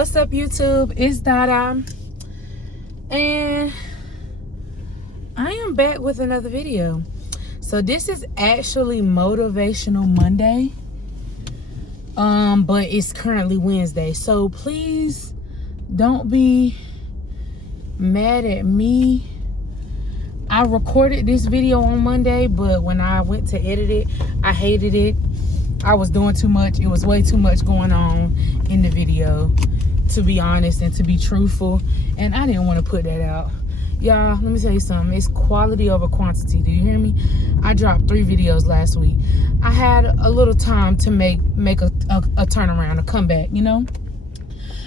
What's up, YouTube? It's Dada, and I am back with another video. So this is actually Motivational Monday, but it's currently Wednesday. So please don't be mad at me. I recorded this video on Monday, but when I went to edit it, I hated it. I was doing too much. It was way too much going on in the video, to be honest and to be truthful, and I didn't want to put that out. Y'all, let me tell you something. It's quality over quantity. Do you hear me? I dropped 3 videos last week. I had a little time to make a turnaround, a comeback, you know?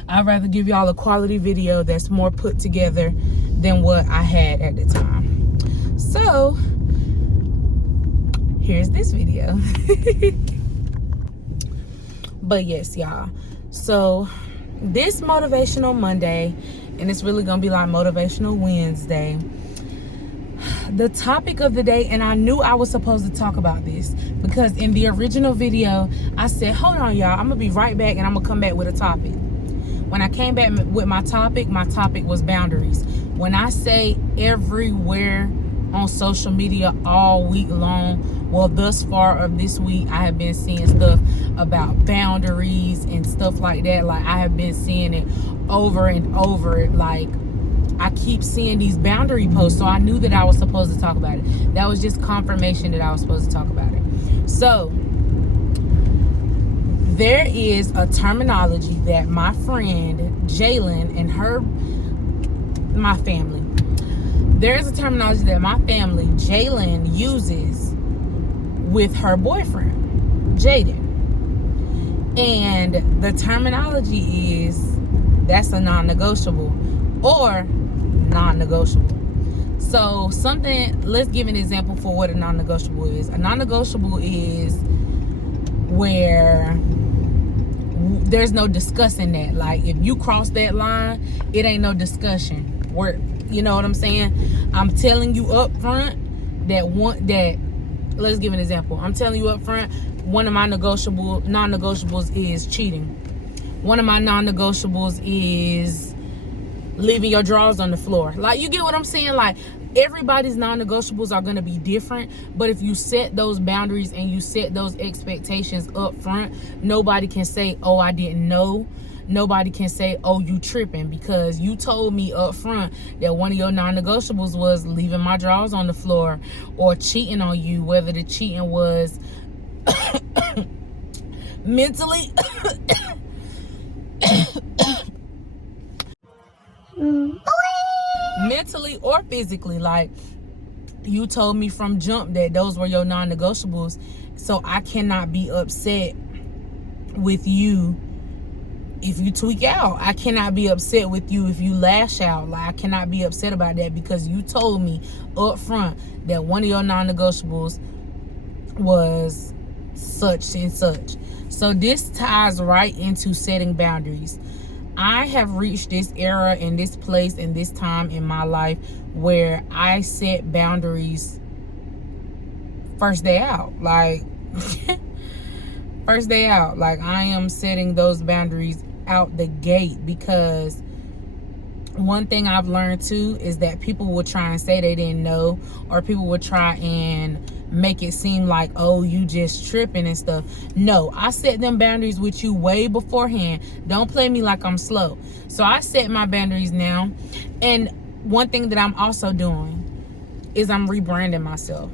I'd rather give y'all a quality video that's more put together than what I had at the time. So here's this video. But yes, y'all, so this Motivational Monday, and it's really gonna be like Motivational Wednesday, the topic of the day, and I knew I was supposed to talk about this because in the original video I said, hold on y'all, I'm gonna be right back and I'm gonna come back with a topic. When I came back with my topic was boundaries. When I say everywhere on social media all week long, well, thus far of this week, I have been seeing stuff about boundaries and stuff like that. Like, I have been seeing it over and over. Like, I keep seeing these boundary posts, so I knew that I was supposed to talk about it. That was just confirmation that I was supposed to talk about it. So there is a terminology that my friend Jalen and my family, there's a terminology that my family, Jalen, uses with her boyfriend, Jaden. And the terminology is, that's a non-negotiable or non-negotiable. So let's give an example for what a non-negotiable is. A non-negotiable is where there's no discussing that. Like, if you cross that line, it ain't no discussion. You know what I'm saying? I'm telling you up front let's give an example. I'm telling you up front, one of my non-negotiables is cheating. One of my non-negotiables is leaving your drawers on the floor. Like, you get what I'm saying? Like, everybody's non-negotiables are going to be different, but if you set those boundaries and you set those expectations up front, nobody can say, oh, I didn't know. Nobody can say, oh, you tripping, because you told me up front that one of your non-negotiables was leaving my drawers on the floor or cheating on you, whether the cheating was mentally mentally or physically. Like, you told me from jump that those were your non-negotiables, so I cannot be upset with you if you tweak out. I cannot be upset with you if you lash out. Like, I cannot be upset about that because you told me up front that one of your non-negotiables was such and such. So this ties right into setting boundaries. I have reached this era and this place and this time in my life where I set boundaries first day out. Like, first day out. Like, I am setting those boundaries out the gate, because one thing I've learned too is that people will try and say they didn't know, or people will try and make it seem like, oh, you just tripping and stuff. No, I set them boundaries with you way beforehand. Don't play me like I'm slow. So I set my boundaries now. And one thing that I'm also doing is I'm rebranding myself.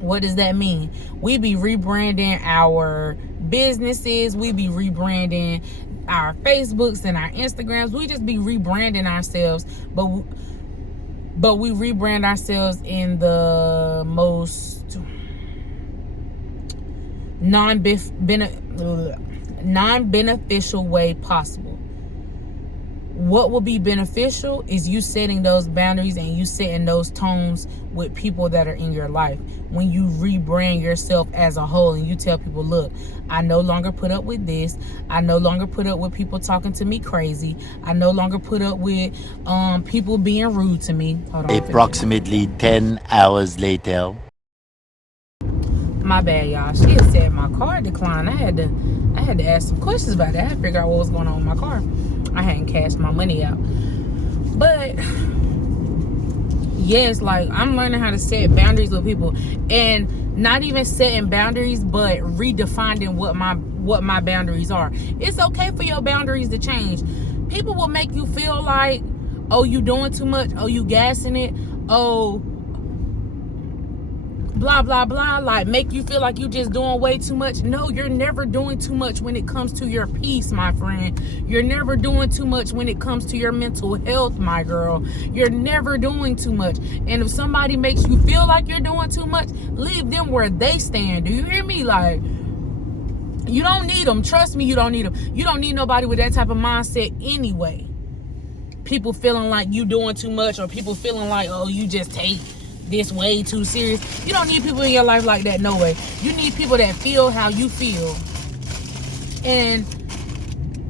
What does that mean? We be rebranding our businesses. We be rebranding our Facebooks and our Instagrams. We just be rebranding ourselves. But we rebrand ourselves in the most non-beneficial way possible. What will be beneficial is you setting those boundaries and you setting those tones with people that are in your life. When you rebrand yourself as a whole and you tell people, look, I no longer put up with this. I no longer put up with people talking to me crazy. I no longer put up with people being rude to me. Approximately 10 hours later. My bad, y'all. She had said my car declined. I had to ask some questions about that. I had to figure out what was going on with my car. I hadn't cashed my money out. But yes, like, I'm learning how to set boundaries with people, and not even setting boundaries, but redefining what my boundaries are. It's okay for your boundaries to change. People will make you feel like, oh, you doing too much, oh, you gassing it, oh, blah blah blah, like make you feel like you just doing way too much. No, you're never doing too much when it comes to your peace, my friend. You're never doing too much when it comes to your mental health, my girl. You're never doing too much. And if somebody makes you feel like you're doing too much, leave them where they stand. Do you hear me? Like, you don't need them. Trust me, you don't need them. You don't need nobody with that type of mindset anyway. People feeling like you doing too much, or people feeling like, oh, you just take this way too serious. You don't need people in your life like that, no way. You need people that feel how you feel. And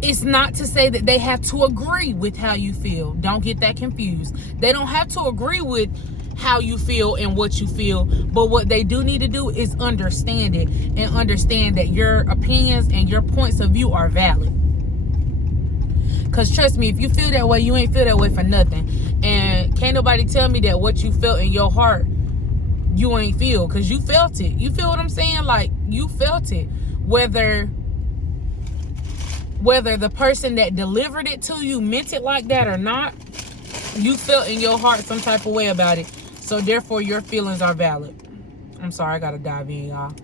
it's not to say that they have to agree with how you feel. Don't get that confused. They don't have to agree with how you feel and what you feel, but what they do need to do is understand it, and understand that your opinions and your points of view are valid. Because trust me, if you feel that way, you ain't feel that way for nothing. And can't nobody tell me that what you felt in your heart, you ain't feel, because you felt it. You feel what I'm saying? Like, you felt it. Whether the person that delivered it to you meant it like that or not, you felt in your heart some type of way about it. So therefore, your feelings are valid. I'm sorry, I gotta dive in, y'all.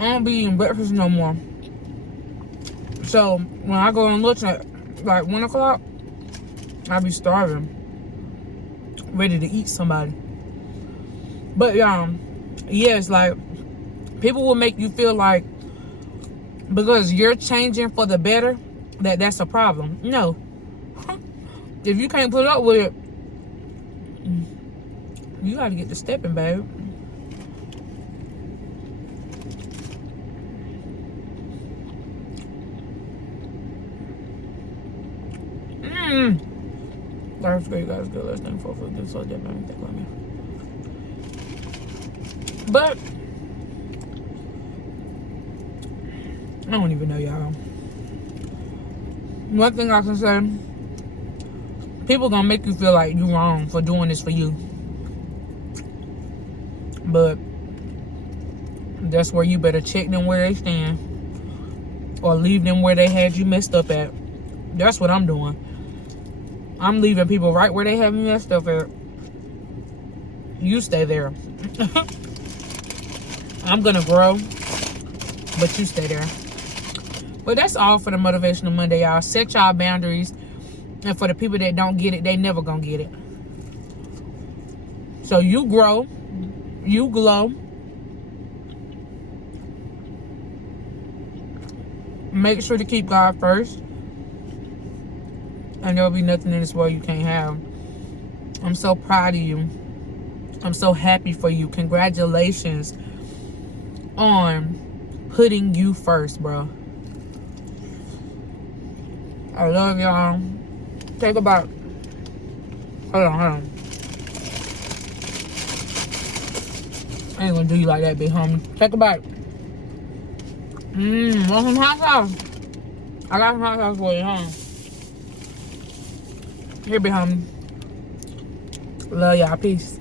I don't be eating breakfast no more. So when I go on lunch at like 1 o'clock, I be starving, ready to eat somebody. But yes, like, people will make you feel like because you're changing for the better, that's a problem. No. If you can't put up with it, you gotta get to stepping, babe. That's great, guys. Good. Let's thank for food. So that man think like me. But I don't even know, y'all. One thing I can say, people gonna make you feel like you wrong for doing this for you. But that's where you better check them where they stand, or leave them where they had you messed up at. That's what I'm doing. I'm leaving people right where they have me messed up at. You stay there. I'm gonna grow, but you stay there. But that's all for the Motivational Monday, y'all. Set y'all boundaries. And for the people that don't get it, they never gonna get it. So you grow, you glow. Make sure to keep God first, and there'll be nothing in this world you can't have. I'm so proud of you. I'm so happy for you. Congratulations on putting you first, bro. I love y'all. Take a bite. Hold on. I ain't gonna do you like that, big homie. Take a bite. Want some hot sauce? I got some hot sauce for you, huh? Here, big homie. Love y'all. Peace.